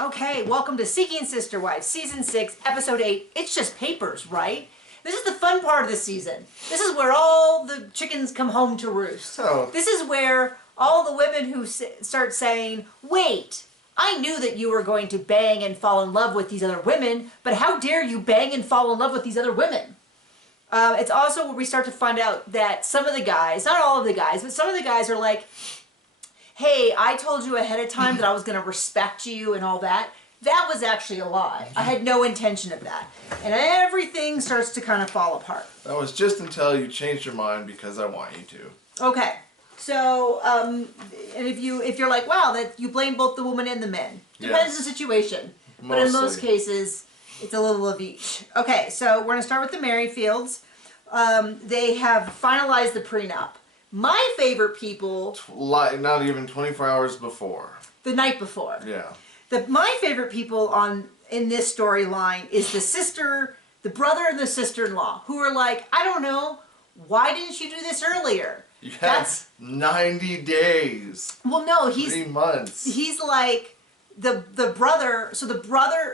Okay, welcome to Seeking Sister Wives, Season 6, Episode 8. It's just papers, right? This is the fun part of the season. This is where all the chickens come home to roost. This is where all the women who start saying, wait, I knew that you were going to bang and fall in love with these other women, but how dare you bang and fall in love with these other women? It's also where we start to find out that some of the guys, not all of the guys, but some of the guys are like, hey, I told you ahead of time that I was going to respect you and all that. That was actually a lie. I had no intention of that. And everything starts to kind of fall apart. That was just until you changed your mind because I want you to. Okay. So, and if you're like, wow, that you blame both the woman and the men. Depends on the situation. Mostly. But in most cases, it's a little of each. Okay, so we're going to start with the Merrifields. They have finalized the prenup. My favorite people... Not even 24 hours before. The night before. Yeah. My favorite people in this storyline is the brother and the sister-in-law, who are like, I don't know, why didn't you do this earlier? That's 90 days. Well, no, 3 months. He's like, the brother,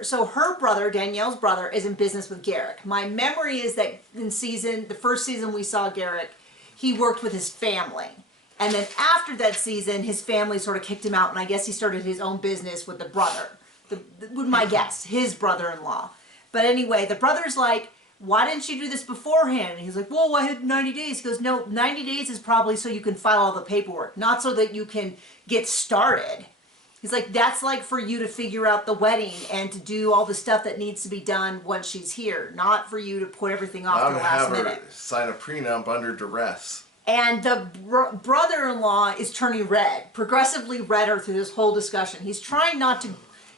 so her brother, Danielle's brother, is in business with Garrick. My memory is that in the first season we saw Garrick, he worked with his family. And then after that season, his family sort of kicked him out, and I guess he started his own business with the brother. With my guess, his brother-in-law. But anyway, the brother's like, why didn't you do this beforehand? And he's like, well, I had 90 days. He goes, no, 90 days is probably so you can file all the paperwork, not so that you can get started. He's like, that's like for you to figure out the wedding and to do all the stuff that needs to be done once she's here, not for you to put everything off to the last minute. Sign a prenup under duress. And the brother-in-law is turning red, progressively redder through this whole discussion. He's trying not to,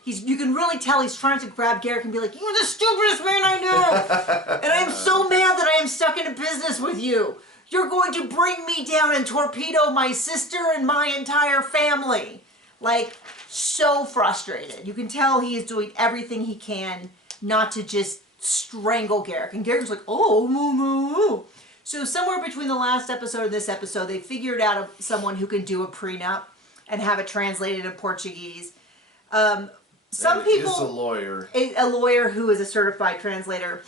you can really tell he's trying to grab Garrick and be like, you're the stupidest man I know. And I am so mad that I am stuck in a business with you. You're going to bring me down and torpedo my sister and my entire family. Like, so frustrated. You can tell he is doing everything he can not to just strangle Garrick. And Garrick's like, oh, moo, moo, moo. So somewhere between the last episode and this episode, they figured out someone who can do a prenup and have it translated in Portuguese. Some people... It's a lawyer. A lawyer who is a certified translator.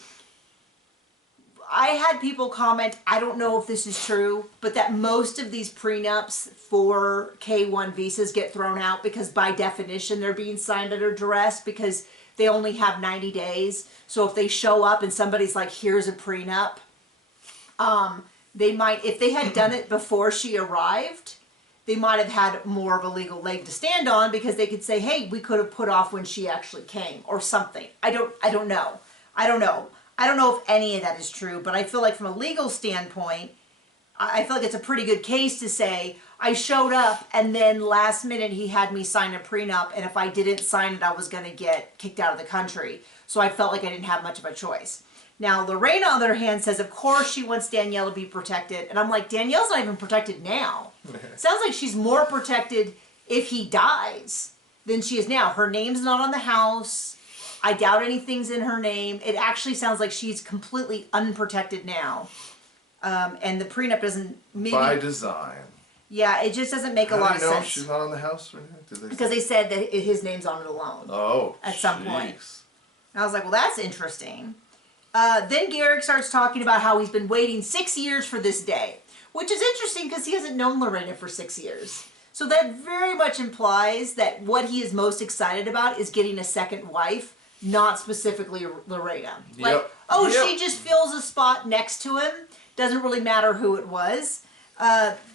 I had people comment, I don't know if this is true, but that most of these prenups for K-1 visas get thrown out because by definition they're being signed under duress because they only have 90 days. So if they show up and somebody's like, here's a prenup, they might, if they had done it before she arrived, they might have had more of a legal leg to stand on because they could say, hey, we could have put off when she actually came or something. I don't know. I don't know if any of that is true, but I feel like from a legal standpoint, I feel like it's a pretty good case to say, I showed up and then last minute he had me sign a prenup, and if I didn't sign it, I was going to get kicked out of the country. So I felt like I didn't have much of a choice. Now, Lorraine, on the other hand, says, of course she wants Danielle to be protected. And I'm like, Danielle's not even protected now. Sounds like she's more protected if he dies than she is now. Her name's not on the house. I doubt anything's in her name. It actually sounds like she's completely unprotected now. And the prenup doesn't... Maybe, by design. Yeah, it just doesn't make a lot of sense. How do you know she's not on the house? Because they said that his name's on it alone. Oh, at some point. And I was like, well, that's interesting. Then Garrick starts talking about how he's been waiting 6 years for this day. Which is interesting because he hasn't known Lorena for 6 years. So that very much implies that what he is most excited about is getting a second wife. Not specifically Lorena. Like, she just fills a spot next to him. Doesn't really matter who it was.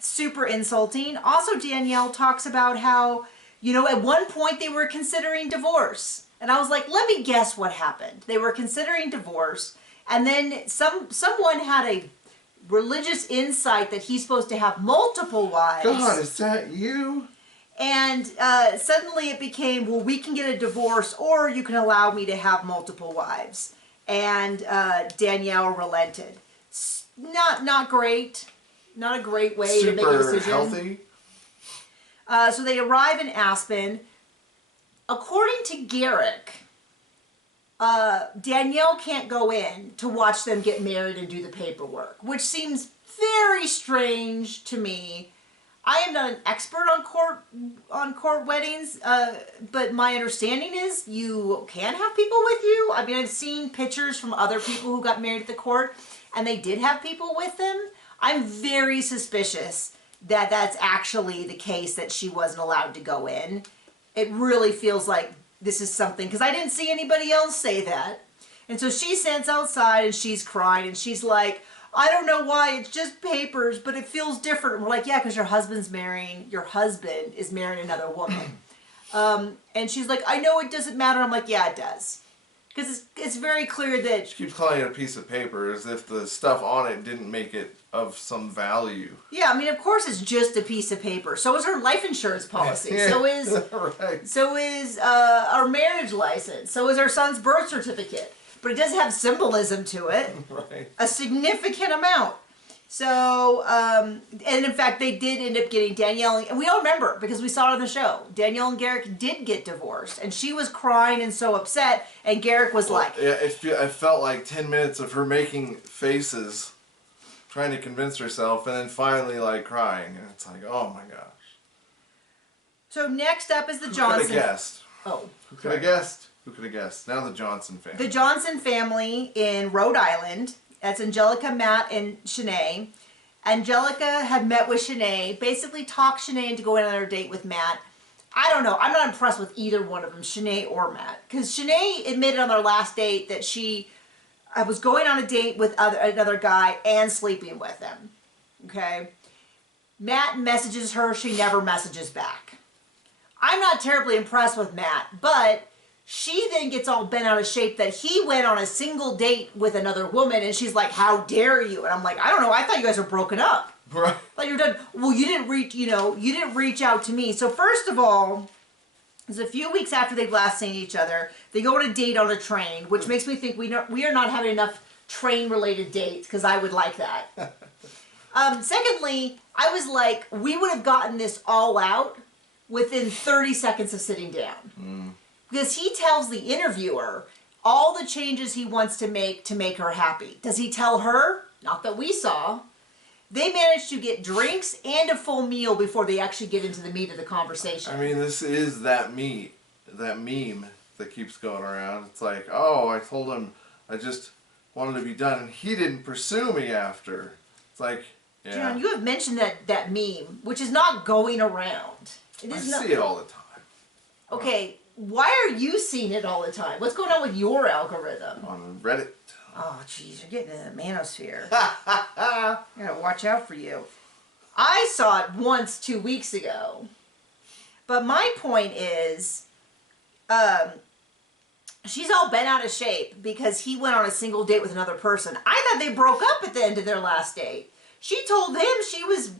Super insulting. Also, Danielle talks about how, at one point they were considering divorce. And I was like, let me guess what happened. They were considering divorce. And then someone had a religious insight that he's supposed to have multiple wives. God, is that you? And suddenly it became, well, we can get a divorce or you can allow me to have multiple wives. And Danielle relented. Not great. Not a great way to make a decision. Super healthy. So they arrive in Aspen. According to Garrick, Danielle can't go in to watch them get married and do the paperwork, which seems very strange to me. I am not an expert on court weddings, but my understanding is you can have people with you. I mean, I've seen pictures from other people who got married at the court, and they did have people with them. I'm very suspicious that that's actually the case, that she wasn't allowed to go in. It really feels like this is something, because I didn't see anybody else say that. And so she stands outside and she's crying and she's like, I don't know why, it's just papers, but it feels different. And we're like, yeah, because your husband is marrying another woman. And she's like, I know it doesn't matter. I'm like, yeah, it does. Because it's very clear that... She keeps calling it a piece of paper as if the stuff on it didn't make it of some value. Yeah, I mean, of course it's just a piece of paper. So is her life insurance policy. Yeah, so is right. So is our marriage license. So is our son's birth certificate. But it does have symbolism to it. Right. A significant amount. So, and in fact, they did end up getting Danielle, and we all remember because we saw it on the show. Danielle and Garrick did get divorced, and she was crying and so upset, and Garrick was like... Yeah, I felt like 10 minutes of her making faces, trying to convince herself, and then finally, like, crying. And it's like, oh my gosh. So next up is the Johnson... Who could have guessed? Oh. Who could have guessed? Who could have guessed? Now the Johnson family. The Johnson family in Rhode Island. That's Angelica, Matt, and Shanae. Angelica had met with Shanae, basically talked Shanae into going on her date with Matt. I don't know. I'm not impressed with either one of them, Shanae or Matt. Because Shanae admitted on their last date that she was going on a date with another guy and sleeping with him. Okay? Matt messages her. She never messages back. I'm not terribly impressed with Matt, but... She then gets all bent out of shape that he went on a single date with another woman, and she's like, how dare you? And I'm like, I don't know, I thought you guys were broken up. Right. I thought you were done. Well, you didn't reach out to me. So first of all, it was a few weeks after they've last seen each other. They go on a date on a train, which makes me think we are not having enough train-related dates, because I would like that. Secondly, I was like, we would have gotten this all out within 30 seconds of sitting down. Mm. Because he tells the interviewer all the changes he wants to make her happy. Does he tell her? Not that we saw. They managed to get drinks and a full meal before they actually get into the meat of the conversation. I mean, this is that meme that keeps going around. It's like, oh, I told him I just wanted to be done, and he didn't pursue me after. It's like, yeah. John, you have mentioned that meme, which is not going around. I see it all the time. Okay. Why are you seeing it all the time? What's going on with your algorithm? On Reddit. Oh, jeez, you're getting in the manosphere. I gotta watch out for you. I saw it once 2 weeks ago. But my point is, she's all bent out of shape because he went on a single date with another person. I thought they broke up at the end of their last date. She told him she was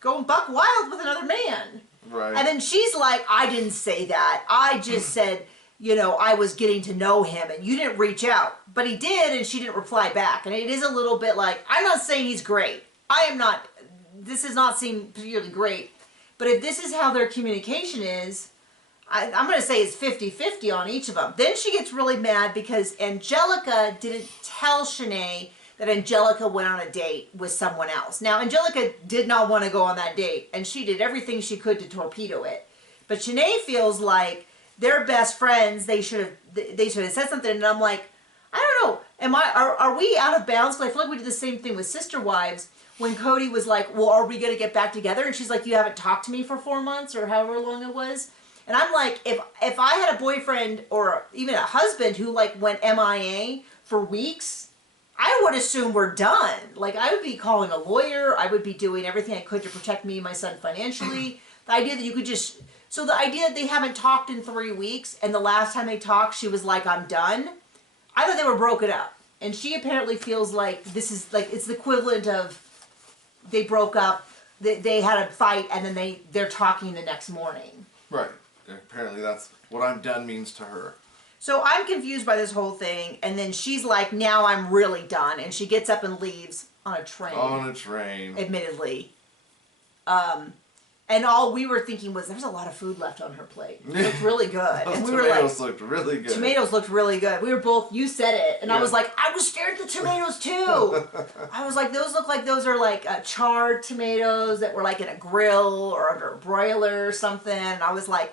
going buck wild with another man. Right. And then she's like, I didn't say that. I just said, I was getting to know him and you didn't reach out. But he did, and she didn't reply back. And it is a little bit like, I'm not saying he's great. This does not seem particularly great. But if this is how their communication is, I'm going to say it's 50-50 on each of them. Then she gets really mad because Angelica didn't tell Shanae that Angelica went on a date with someone else. Now, Angelica did not want to go on that date, and she did everything she could to torpedo it. But Shanae feels like they're best friends. They should have said something. And I'm like, I don't know. Are we out of bounds? Because I feel like we did the same thing with Sister Wives when Cody was like, well, are we going to get back together? And she's like, you haven't talked to me for 4 months or however long it was. And I'm like, if I had a boyfriend or even a husband who like went MIA for weeks, I would assume we're done. Like, I would be calling a lawyer. I would be doing everything I could to protect me and my son financially. The idea that you could just... So the idea that they haven't talked in 3 weeks, and the last time they talked, she was like, I'm done. I thought they were broken up. And she apparently feels like this is, like, it's the equivalent of they broke up, they had a fight, and then they're talking the next morning. Right. Apparently that's what I'm done means to her. So I'm confused by this whole thing, and then she's like, now I'm really done, and she gets up and leaves on a train. On a train. Admittedly. And all we were thinking was, there's a lot of food left on her plate. It looked really good. And we were like, tomatoes looked really good. Tomatoes looked really good. We were both, you said it, and I was like, I was staring at the tomatoes too. I was like, those look like those are like charred tomatoes that were like in a grill or under a broiler or something. And I was like,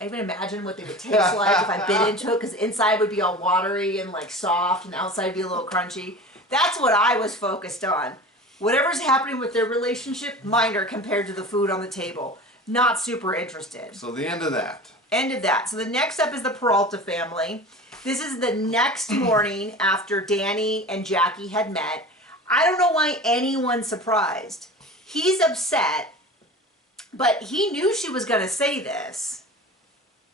I even imagine what they would taste like if I bit into it, because inside would be all watery and like soft, and the outside would be a little crunchy. That's what I was focused on. Whatever's happening with their relationship, minor compared to the food on the table. Not super interested. So the end of that. End of that. So the next up is the Peralta family. This is the next morning after Danny and Jackie had met. I don't know why anyone's surprised. He's upset, but he knew she was going to say this.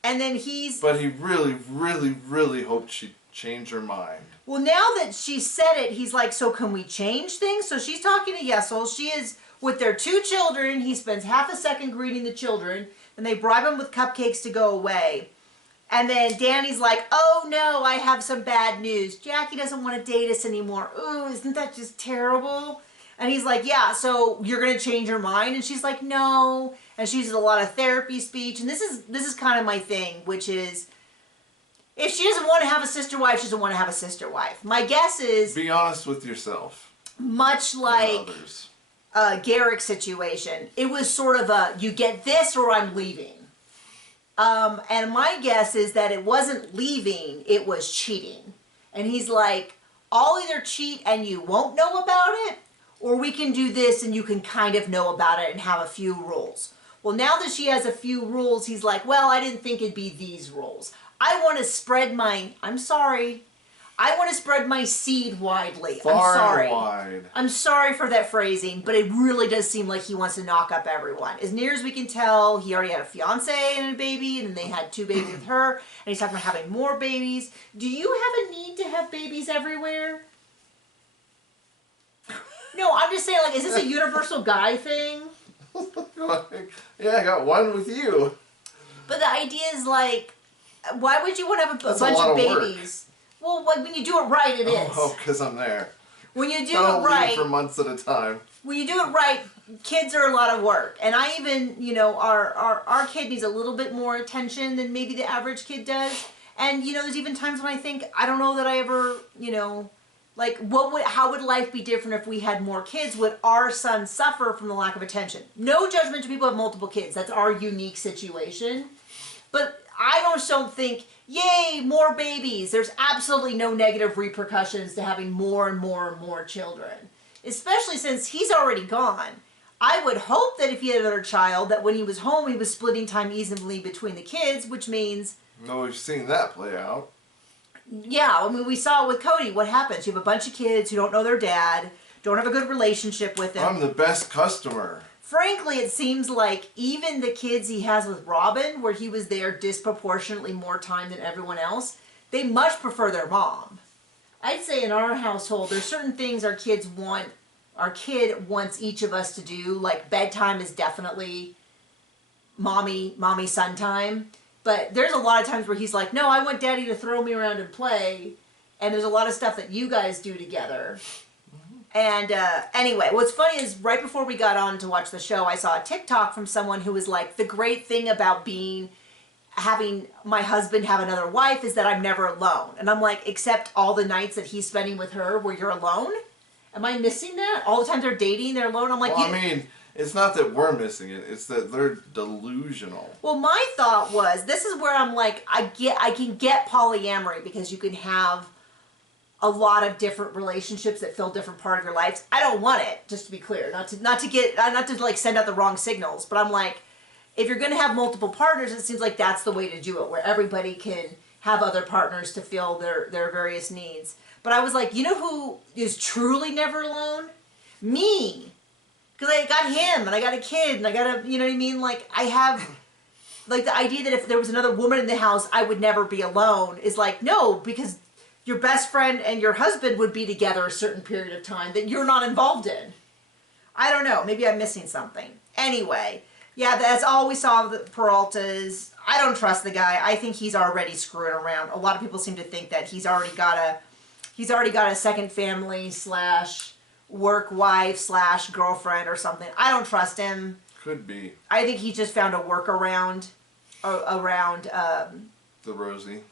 And then But he really, really, really hoped she'd change her mind. Well, now that she said it, he's like, so can we change things? So she's talking to Yesel. She is with their 2 children. He spends half a second greeting the children, and they bribe him with cupcakes to go away. And then Danny's like, oh no, I have some bad news. Jackie doesn't want to date us anymore. Ooh, isn't that just terrible? And he's like, yeah, so you're going to change your mind? And she's like, no. And she uses a lot of therapy speech. And this is kind of my thing, which is, if she doesn't want to have a sister wife, she doesn't want to have a sister wife. My guess is... Be honest with yourself. Much like Garrick's situation. It was sort of a, you get this or I'm leaving. And my guess is that it wasn't leaving, it was cheating. And he's like, I'll either cheat and you won't know about it, or we can do this and you can kind of know about it and have a few rules. Well, now that she has a few rules, he's like, well, I didn't think it'd be these rules. I want to spread my, I'm sorry, I want to spread my seed widely. Far I'm sorry. and wide. I'm sorry for that phrasing, but it really does seem like he wants to knock up everyone. As near as we can tell, he already had a fiance and a baby, and then they had 2 babies with her, and he's talking about having more babies. Do you have a need to have babies everywhere? No, I'm just saying, like, is this a universal guy thing? Yeah, I got one with you. But the idea is, like, why would you want to have a bunch of babies? Well, when you do it right, it is. Oh, because I'm there. When you do it right, for months at a time. When you do it right, kids are a lot of work. And I even, you know, our kid needs a little bit more attention than maybe the average kid does. And, you know, there's even times when I think, I don't know that I ever, you know, like, how would life be different if we had more kids? Would our son suffer from the lack of attention? No judgment to people who have multiple kids. That's our unique situation. But I don't think, yay, more babies. There's absolutely no negative repercussions to having more and more and more children. Especially since he's already gone. I would hope that if he had another child, that when he was home, he was splitting time evenly between the kids, which means... No, we've seen that play out. Yeah, I mean, we saw it with Cody. What happens? You have a bunch of kids who don't know their dad, don't have a good relationship with him. I'm the best customer. Frankly, it seems like even the kids he has with Robin, where he was there disproportionately more time than everyone else, they much prefer their mom. I'd say in our household, there's certain things our kid wants each of us to do, like bedtime is definitely mommy son time. But there's a lot of times where he's like, no, I want daddy to throw me around and play. And there's a lot of stuff that you guys do together. And anyway, what's funny is right before we got on to watch the show, I saw a TikTok from someone who was like, the great thing about having my husband have another wife is that I'm never alone. And I'm like, except all the nights that he's spending with her where you're alone? Am I missing that? All the time they're dating, they're alone? I'm like, well, I mean, it's not that we're missing it, it's that they're delusional. Well, my thought was, this is where I'm like, I can get polyamory because you can have a lot of different relationships that fill different part of your lives. I don't want it, just to be clear, not to like send out the wrong signals, but I'm like, if you're going to have multiple partners, it seems like that's the way to do it, where everybody can have other partners to fill their various needs. But I was like, you know who is truly never alone? Me. Because I got him, and I got a kid, and I got a, you know what I mean? Like, I have, like, the idea that if there was another woman in the house, I would never be alone is like, no, because your best friend and your husband would be together a certain period of time that you're not involved in. I don't know. Maybe I'm missing something. Anyway, yeah, that's all we saw of the Peraltas. I don't trust the guy. I think he's already screwing around. A lot of people seem to think that he's already got a second family / work wife / girlfriend or something. I don't trust him. Could be. I think he just found a workaround around The Rosie.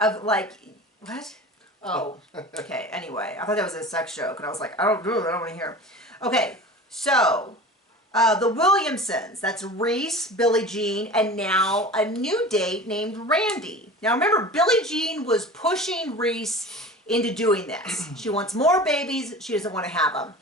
of like what? Oh, okay. Anyway, I thought that was a sex joke, and I was like, I don't want to hear. Okay, so the Williamsons. That's Reese, Billie Jean, and now a new date named Randy. Now remember, Billie Jean was pushing Reese into doing this. She wants more babies. She doesn't want to have them.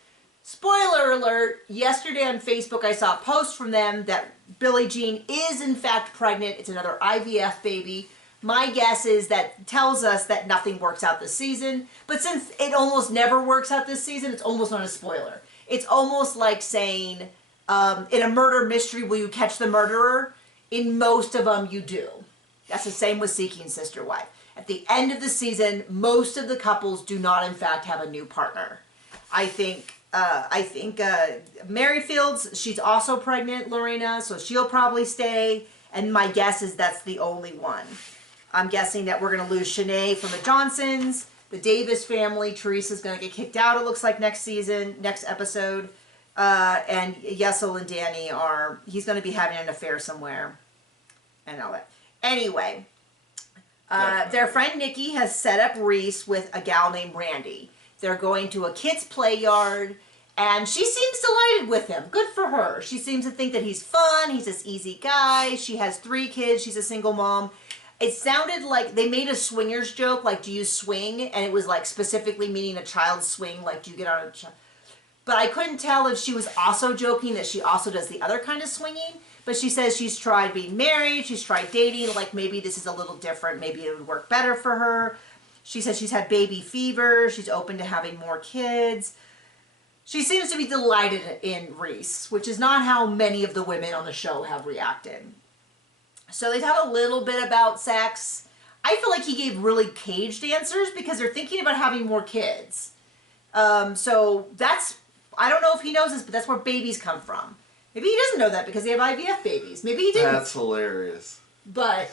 Spoiler alert, yesterday on Facebook I saw a post from them that Billie Jean is in fact pregnant. It's another IVF baby. My guess is that tells us that nothing works out this season. But since it almost never works out this season, it's almost not a spoiler. It's almost like saying, in a murder mystery, will you catch the murderer? In most of them, you do. That's the same with Seeking Sister Wife. At the end of the season, most of the couples do not in fact have a new partner. I think Merrifield's, she's also pregnant, Lorena, so she'll probably stay. And my guess is that's the only one. I'm guessing that we're going to lose Shanae from the Johnsons. The Davis family, Teresa's going to get kicked out, it looks like, next episode. And Yesel and Danny he's going to be having an affair somewhere. And all that. Anyway, their friend Nikki has set up Reese with a gal named Randy. They're going to a kids' play yard, and she seems delighted with him. Good for her. She seems to think that he's fun. He's this easy guy. She has 3 kids. She's a single mom. It sounded like they made a swingers joke, like, do you swing? And it was like specifically meaning a child swing, like, do you get on a child? But I couldn't tell if she was also joking that she also does the other kind of swinging. But she says she's tried being married, she's tried dating, like maybe this is a little different, maybe it would work better for her. She says she's had baby fever, she's open to having more kids. She seems to be delighted in Reese, which is not how many of the women on the show have reacted. So they talk a little bit about sex. I feel like he gave really caged answers because they're thinking about having more kids. So that's, I don't know if he knows this, but that's where babies come from. Maybe he doesn't know that because they have IVF babies. Maybe he didn't. That's hilarious. But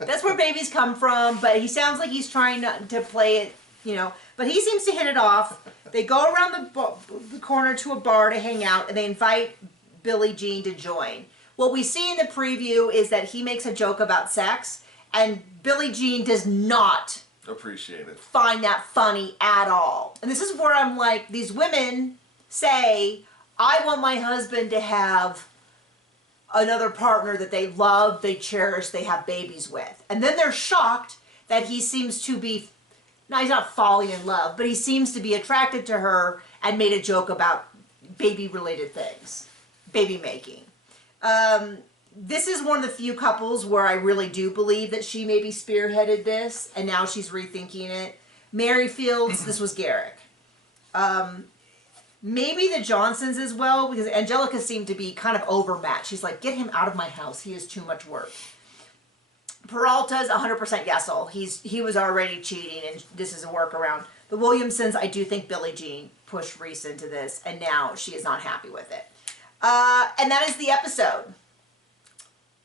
that's where babies come from. But he sounds like he's trying to play it, you know. But he seems to hit it off. They go around the corner to a bar to hang out, and they invite Billie Jean to join. What we see in the preview is that he makes a joke about sex, and Billie Jean does not appreciate it, find that funny at all. And this is where I'm like, these women say, I want my husband to have another partner that they love, they cherish, they have babies with. And then they're shocked that he seems to be, no, he's not falling in love, but he seems to be attracted to her and made a joke about baby-related things, baby making. This is one of the few couples where I really do believe that she maybe spearheaded this, and now she's rethinking it. Merrifield's, this was Garrick. Maybe the Johnsons as well, because Angelica seemed to be kind of overmatched. She's like, get him out of my house. He is too much work. Peralta's 100% Yesel. He was already cheating, and this is a workaround. The Williamsons, I do think Billie Jean pushed Reese into this, and now she is not happy with it. And that is the episode.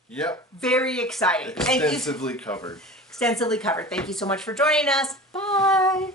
Yep. Very exciting. Extensively covered. Extensively covered. Thank you so much for joining us. Bye.